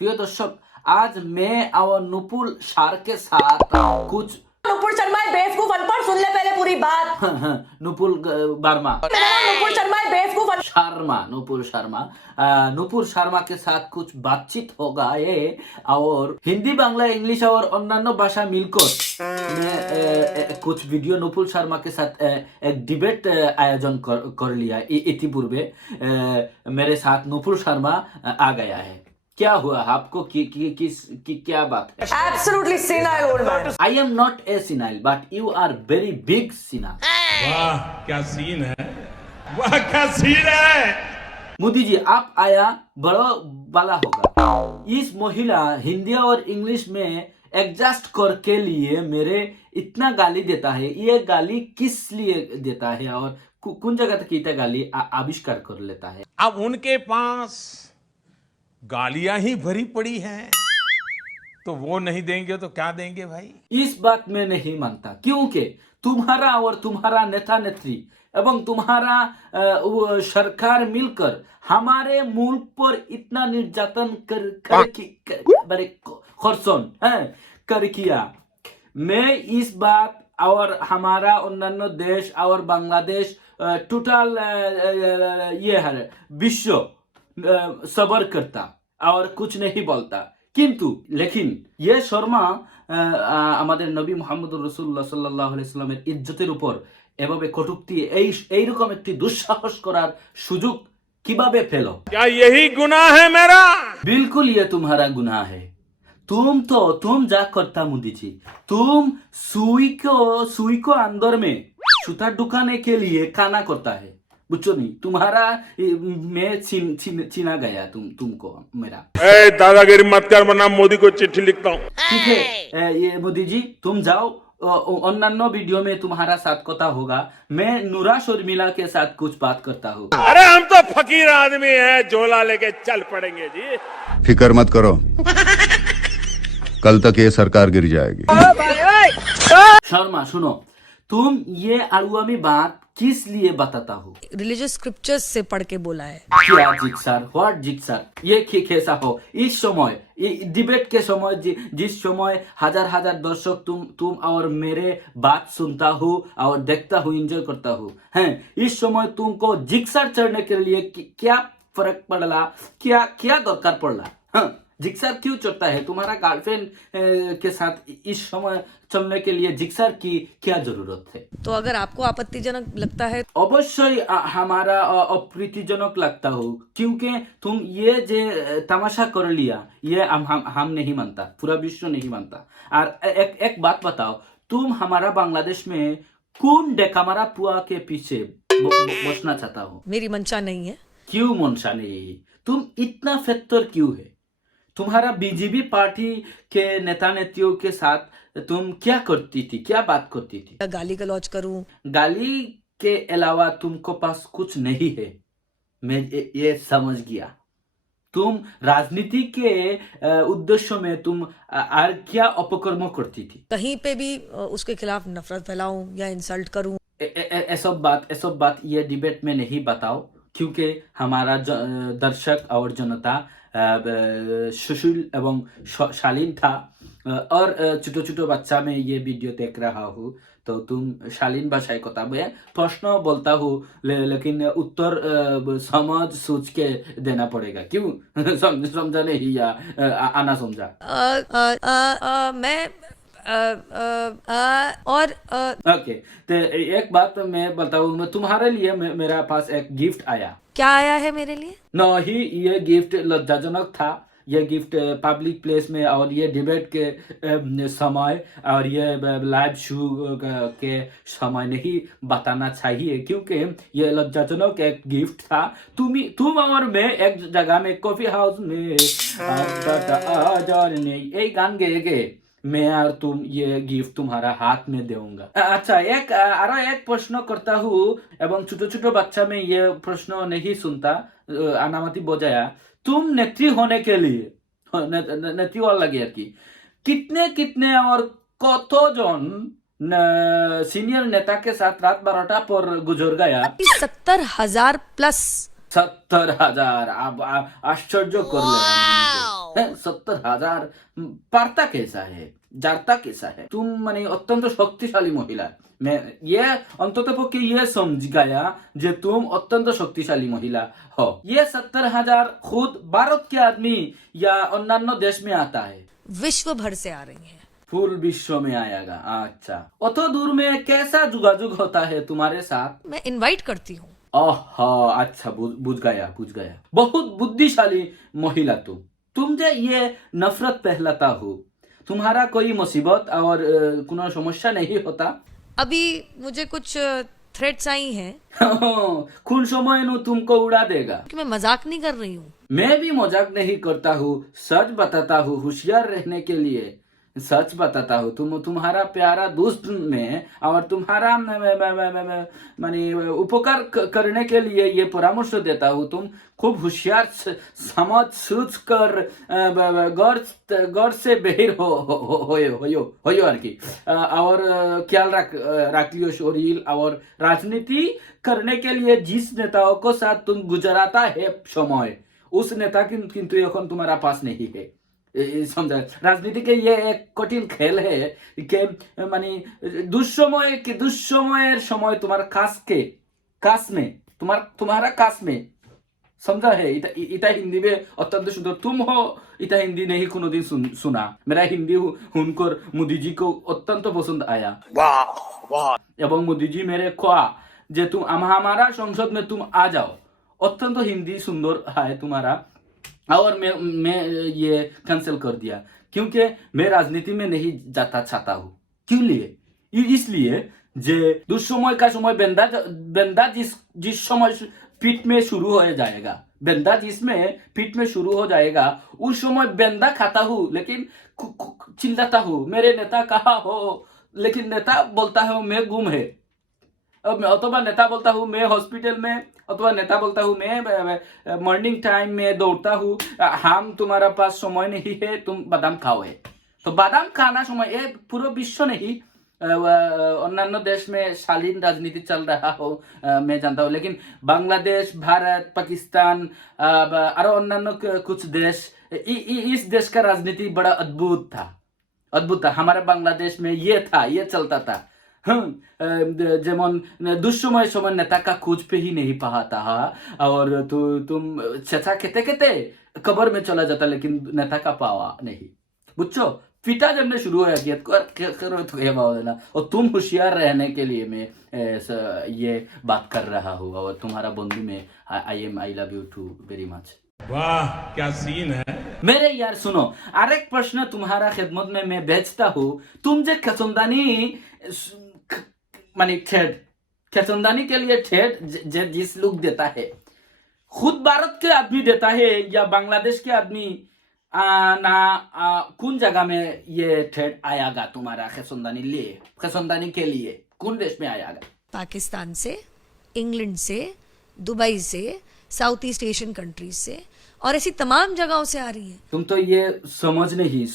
प्रिय दर्शक, आज मैं और नुपुर शार के साथ कुछ नुपुर शर्मा है बेवकूफ अनपढ़, सुन ले पहले पूरी बात। नुपुर वर्मा मेरा नाम नुपुर शर्मा है बेवकूफ नुपुर शर्मा के साथ कुछ बातचीत होगा ये, और हिंदी, बांग्ला, इंग्लिश और अन्य भाषा मिलकर मैं कुछ वीडियो नुपुर शर्मा के साथ एक डिबेट आयोजन कर लिया। इतिपूर्वे मेरे साथ नुपुर शर्मा आ गया है। क्या हुआ आपको? क्या बात है? Absolutely senile old man. I am not a senile, but you are very big senile. वाह क्या सीन है, वाह क्या सीन है। मोदी जी, आप आया बड़ा वाला होगा। इस महिला हिंदी और इंग्लिश में एडजस्ट करके लिए मेरे इतना गाली देता है। ये गाली किस लिए देता है और कौन जगह तक इतना गाली आविष्कार कर लेता है? अब उनके पास गालियां ही भरी पड़ी हैं, तो वो नहीं देंगे तो क्या देंगे भाई? इस बात में नहीं मानता, क्योंकि तुम्हारा और तुम्हारा नेता नेत्री एवं तुम्हारा सरकार मिलकर हमारे मुल्क पर इतना निर्यातन कर किया। मैं इस बात और हमारा अन्य देश और बांग्लादेश टोटल ये है विश्व सबर करता और कुछ नहीं बोलता, किंतु लेकिन ये शर्मा আমাদের নবী মুহাম্মদুর রাসূলুল্লাহ সাল্লাল্লাহু আলাইহি সাল্লামের ইজ্জতের উপর এভাবে কটূক্তি এইরকম একটি দুঃসাহস করার সুযোগ কিভাবে পেল? क्या यही गुनाह है मेरा? बिल्कुल ये तुम्हारा गुनाह है। तुम जा करता मोदी जी, तुम सुई को अंदर में सूता ढुकाने के लिए खाना करता है, बुझो नहीं? तुम्हारा मैं छीना गया तुमको मेरा। दादागिरी मत कर वरना मोदी को चिट्ठी लिखता हूँ। ठीक है, ये मोदी जी तुम जाओ, अन्य वीडियो में तुम्हारा साथ कथा होगा। मैं नूरा शर्मिला के साथ कुछ बात करता हूँ। अरे हम तो फकीर आदमी हैं, झोला लेके चल पड़ेंगे जी। फिक्र मत करो, कल तक ये सरकार गिर जाएगी। शर्मा सुनो, तुम ये अड़ुआमी बात किस लिए बताता हूँ? रिलीजियस स्क्रिप्चर्स से पढ़ के बोला है। क्या जिक्सर, व्हाट जिक्सर? ये कैसा हो इस समय, डिबेट के समय, जिस समय हजार दर्शक तुम और मेरे बात सुनता हूँ और देखता हूँ, एंजॉय करता हूँ, हैं? इस समय तुमको जिक्सर चढ़ने के लिए क्या फर्क पड़ला? क्या दरकार पड़ला? हाँ, जिक्सर क्यों चढ़ता है? तुम्हारा गर्लफ्रेंड के साथ इस समय चलने के लिए जिक्सर की क्या जरूरत है? तो अगर आपको आपत्तिजनक लगता है, अवश्य हमारा अप्रीतिजनक लगता हो, क्योंकि तुम ये जे तमाशा कर लिया, ये हम नहीं मानता, पूरा विश्व नहीं मानता। और एक बात बताओ, तुम हमारा बांग्लादेश में कौन डेकामारा पुआ के पीछे बसना चाहता हो? मेरी मंशा नहीं है। क्यों मंशा नहीं? तुम इतना फैक्टर क्यों है? तुम्हारा बीजेपी पार्टी के नेता नेत्रियों के साथ तुम क्या करती थी, क्या बात करती थी? गाली गलौज करूं? गाली के अलावा तुमको पास कुछ नहीं है, मैं ये समझ गया। तुम राजनीति के उद्देश्य में तुम और क्या अपकर्म करती थी? कहीं पे भी उसके खिलाफ नफरत फैलाऊं या इंसल्ट करूं? ऐसा बात ये डिबेट में नहीं बताओ, क्योंकि हमारा दर्शक और जनता सुशील एवं शालीन था, और छोटो बच्चा में ये वीडियो देख रहा हूँ, तो तुम शालीन भाषाएं कथा में प्रश्न बोलता हूँ, लेकिन उत्तर समझ सोच के देना पड़ेगा। क्यों? समझा नहीं या आना समझा? मैं ओके, तो एक बात मैं बताऊँ, तुम्हारे लिए मेरा पास एक गिफ्ट आया। क्या आया है मेरे लिए? नहीं, ये गिफ्ट लज्जाजनक था। ये गिफ्ट पब्लिक प्लेस में और ये डिबेट के समय और ये लाइव शो के समय नहीं बताना चाहिए, क्योंकि ये लज्जाजनक एक गिफ्ट था। तुम और मैं एक जगह में कॉफी हाउस में ये गान गे मैं और तुम, ये गिफ्ट तुम्हारा हाथ में दूंगा। अच्छा, एक प्रश्न करता हूँ, एवं छोटो बच्चा में ये प्रश्न नहीं सुनता, अनामति बजाया। तुम नेत्री होने के लिए, नेत्री वाला लगे कि कितने और कतजन सीनियर नेता के साथ रात 12टा पर गुजर गया? 70,000 प्लस। 70,000। आप आश्चर्य कर रहे हैं। 70,000 পারতা कैसा है, जारता कैसा है? तुम মানে অত্যন্ত শক্তিশালী মহিলা। मैं ये অন্তত পক্ষে ये समझ गया যে तुम অত্যন্ত শক্তিশালী মহিলা हो। ये 70,000 खुद भारत के आदमी या अन्य देश में आता है? विश्व भर से आ रही हैं। फुल विश्व में आएगा। अच्छा, অত दूर में कैसा যোগাযোগ होता है तुम्हारे साथ? मैं इनवाइट करती हूँ। ओह अच्छा, बुझ गया बुझ गया। बहुत बुद्धिशाली महिला तुम जो ये नफरत फैलाता हो, तुम्हारा कोई मुसीबत और कोनो समस्या नहीं होता? अभी मुझे कुछ थ्रेट्स आई हैं खून समय नु तुमको उड़ा देगा। कि मैं मजाक नहीं कर रही हूँ। मैं भी मजाक नहीं करता हूँ, सच बताता हूँ। होशियार रहने के लिए सच बताता हूँ। तुम्हारा प्यारा दोस्त में और तुम्हारा माने उपकार करने के लिए ये परामर्श देता हूँ। तुम खूब होशियार समझ सूझ कर गौर से बहिर हो और की और ख्याल रख लियो शरीर। और राजनीति करने के लिए जिस नेताओं को साथ तुम गुजराता है समय, उस नेता किंतु এখন तुम्हारा पास नहीं है। समझा? राजनीति के ये एक कठिन खेल है कि मानी दुस्समয়ের সময় তোমার कास में तुम्हारा कास में, समझा है? इता हिंदी में अत्यंत सुंदर। तुम हो इता हिंदी नहीं कोनो दिन सुना। मेरा हिंदी सुनकर मोदी जी को अत्यंत पसंद आया। एवं मोदी जी मेरे ख्वा जे तुम हमारा संसद में तुम आ जाओ। अत्यंत हिंदी सुंदर है तुम्हारा। और मैं ये कैंसिल कर दिया क्योंकि मैं राजनीति में नहीं जाता चाहता हूँ। क्यों लिए? इसलिए जे दुस्समय का समय बेंदा जिस समय पीठ में शुरू हो जाएगा, बेंदा जिसमें पीठ में शुरू हो जाएगा, उस समय बेंदा खाता हूँ लेकिन चिल्लाता हूँ मेरे नेता कहाँ हो, लेकिन नेता बोलता है मैं गुम है। अथवा नेता बोलता हूँ मैं हॉस्पिटल में, अथवा नेता बोलता हूँ मैं मॉर्निंग टाइम में दौड़ता हूँ। हम तुम्हारा पास समय नहीं है, तुम बादाम खाओ है। तो बादाम खाना समय ये पूरा विश्व नहीं, अन्य देश में शालीन राजनीति चल रहा हो मैं जानता हूँ, लेकिन बांग्लादेश, भारत, पाकिस्तान और अन्य कुछ देश, इस देश का राजनीति बड़ा अद्भुत था। हमारे बांग्लादेश में ये था, ये चलता था। যেমন দুঃসময় সময় नेता का खोज पे ही नहीं पाता और तुम छेछा खेते खेते कब्र में चला जाता, लेकिन नेता का पावा नहीं। बुझो? पिटा जमने शुरू हो गया देना। और तुम होशियार रहने के लिए मैं ये बात कर रहा हूँ। और तुम्हारा बंधु में I love you too very much. वाह क्या सीन है। मेरे यार सुनो, आरेक प्रश्न तुम्हारा खिदमत में मैं भेजता हूँ। तुम जे खसुंदानी माने खेचंदानी के लिए जिस लोग देता है, खुद भारत के आदमी देता है या बांग्लादेश के आदमी कौन जगह में ये ठेड आएगा तुम्हारा खेचंदानी के लिए कौन देश में आएगा? पाकिस्तान से, इंग्लैंड से, दुबई से, साउथ ईस्ट एशियन कंट्रीज से और ऐसी तमाम जगहों से आ रही है। तुम तो ये समझ नहीं।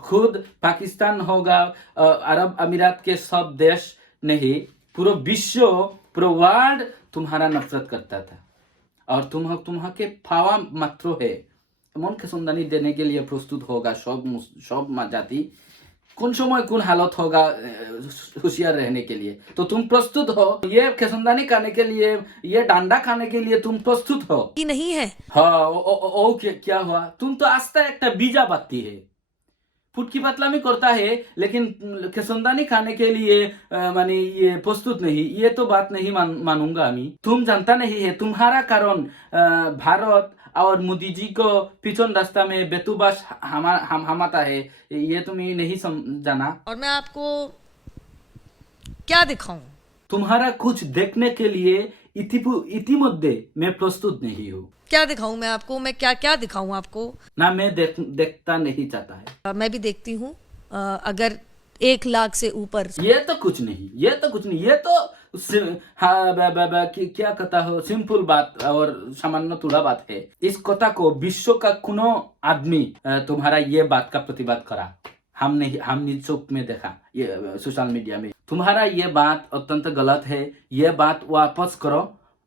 खुद पाकिस्तान होगा, अरब अमीरात के सब देश नहीं, पूरा विश्व, पूरा वर्ल्ड तुम्हारा नफरत करता था। और तुम्हारे फावा मात्र है मन खेसुंदानी देने के लिए प्रस्तुत होगा सब जाति। कौन समय कौन हालत होगा होशियार रहने के लिए, तो तुम प्रस्तुत हो। ये खेसुंदानी खाने के लिए, ये डांडा खाने के लिए तुम प्रस्तुत हो कि नहीं है? हाँ क्या हुआ? तुम तो आस्था एक बीजा बाती है, फुटकी पतलामी करता है, लेकिन खेसुंदानी खाने के लिए माने ये प्रस्तुत नहीं। ये तो बात नहीं मानूंगा मैं। तुम जानता नहीं है तुम्हारा कारण भारत और मोदी जी को पिछन रास्ता में बेतुबास हमाता है, ये तुम्हें नहीं जाना। और मैं आपको क्या दिखाऊं? तुम्हारा कुछ देखने के लिए इतिमध्य मैं प्रस्तुत नहीं हूँ। क्या दिखाऊं मैं आपको? मैं क्या दिखाऊं आपको? ना मैं देखता नहीं चाहता है। मैं भी देखती हूँ। अगर 1 लाख से ऊपर, ये तो कुछ नहीं। ये तो क्या कहता हो, सिंपल बात और सामान्य तुला बात है। इस कथा को विश्व का कोनो आदमी तुम्हारा ये बात का प्रतिवाद करा, हमने चौक में देखा, ये सोशल मीडिया में। तुम्हारा ये बात अत्यंत गलत है। ये बात वापस करो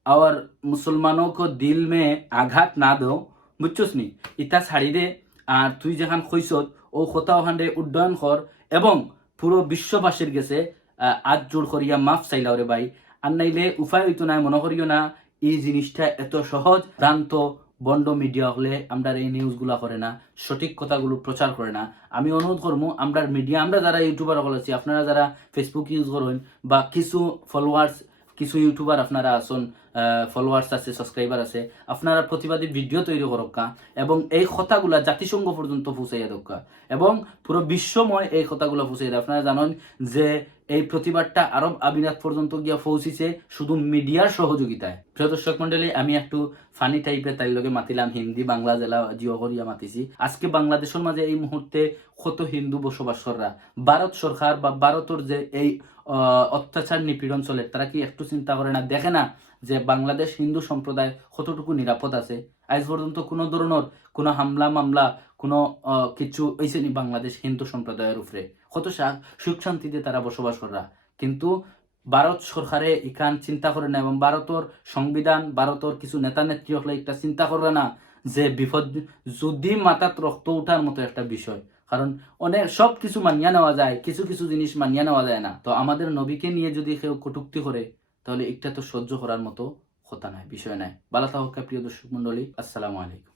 और मुसलमानों को दिल में आघात ना दो। बुझछोस नी? इता छाड़ी दे আর তুই যেখান কইছত ও কথা ওখানে উড্ডয়ন কর এবং পুরো বিশ্ববাসীর গেছে আজ জোর করিয়া মাফ চাইলা রে ভাই। আর নাইলে উপায় হইতো না, মনে করিও না এই জিনিসটা এত সহজ। ভ্রান্ত বন্ড মিডিয়া হলে আমরা এই নিউজগুলা করে না, সঠিক কথাগুলো প্রচার করে না। আমি অনুরোধ করবো আমরা মিডিয়া, আমরা যারা ইউটিউবার হল আছি, আপনারা যারা ফেসবুক ইউজ করেন বা কিছু ফলোয়ার্স, কিছু ইউটিউবার আপনারা আসুন, ফলোয়ার্স আছে, সাবস্ক্রাইবার আছে, আপনারা প্রতিবাদী ভিডিও তৈরি করক্কা এবং এই কথাগুলা জাতিসংঘ পর্যন্ত পৌঁছাইয়া দক্কা এবং পুরো বিশ্বময় এই কথাগুলো পৌঁছাই দেয়। আপনারা জানেন যে এই প্রতিবাদটা আরব আমিরাত পর্যন্ত গিয়া পৌঁছিছে শুধু মিডিয়ার সহযোগিতায়। প্রিয় দর্শক মন্ডলী, আমি একটু ফানি টাইপের তাই লগে মাতিলাম, হিন্দি বাংলা জেলা জিও করিয়া মাতিছি। আজকে বাংলাদেশের মাঝে এই মুহূর্তে কত হিন্দু বসবাস করা, ভারত সরকার বা ভারতের যে এই অত্যাচার নিপীড়ন চলে, তারা কি একটু চিন্তা করে না, দেখে না যে বাংলাদেশ হিন্দু সম্প্রদায় কতটুকু নিরাপদ আছে? আজ পর্যন্ত কোনো ধরনের কোনো হামলা মামলা কোনো কিছু হয়েছে নি বাংলাদেশ হিন্দু সম্প্রদায়ের উপরে? কত সুখ শান্তিতে তারা বসবাস করা। কিন্তু ভারত সরকারে ইখান চিন্তা করে না এবং ভারতের সংবিধান, ভারতের কিছু নেতা নেত্রী হলে একটা চিন্তা করে না যে বিপদ যদি মাথাত রক্ত উঠার মতো একটা বিষয়। কারণ অনেক সব কিছু মানিয়ে নেওয়া যায়, কিছু কিছু জিনিস মানিয়ে নেওয়া যায় না। তো আমাদের নবীকে নিয়ে যদি কেউ কটূক্তি করে তাহলে এটা তো সহ্য করার মতো কথা নাই, বিষয় নাই। ভালো থাকুক প্রিয় দর্শক মন্ডলী, আসসালামু আলাইকুম।